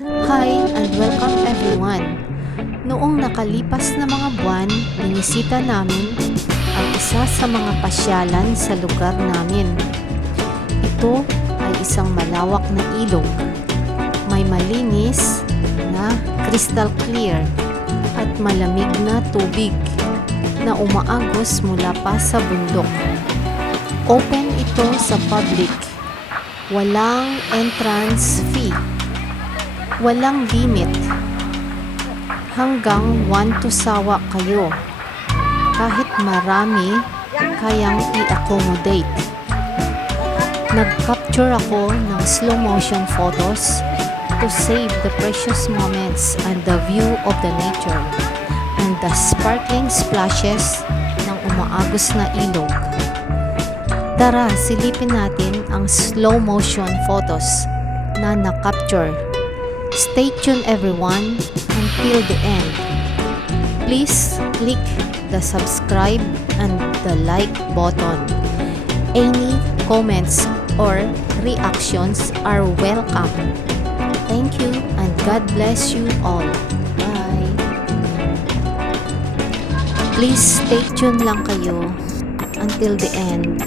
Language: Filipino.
Hi and welcome everyone. Noong nakalipas na mga buwan, binisita namin ang isa sa mga pasyalan sa lugar namin. Ito ay isang malawak na ilog. May malinis na crystal clear at malamig na tubig na umaagos mula pa sa bundok. Open ito sa public. Walang entrance fee. Walang limit. Hanggang 1 to sawa kayo. Kahit marami, kayang i-accommodate. Nag-capture ako ng slow motion photos to save the precious moments and the view of the nature and the sparkling splashes ng umaagos na ilog. Tara, silipin natin ang slow motion photos na na-capture. Stay tuned everyone until the end. Please click the subscribe and the like button. Any comments or reactions are welcome. Thank you and God bless you all. Bye. Please stay tuned lang kayo until the end.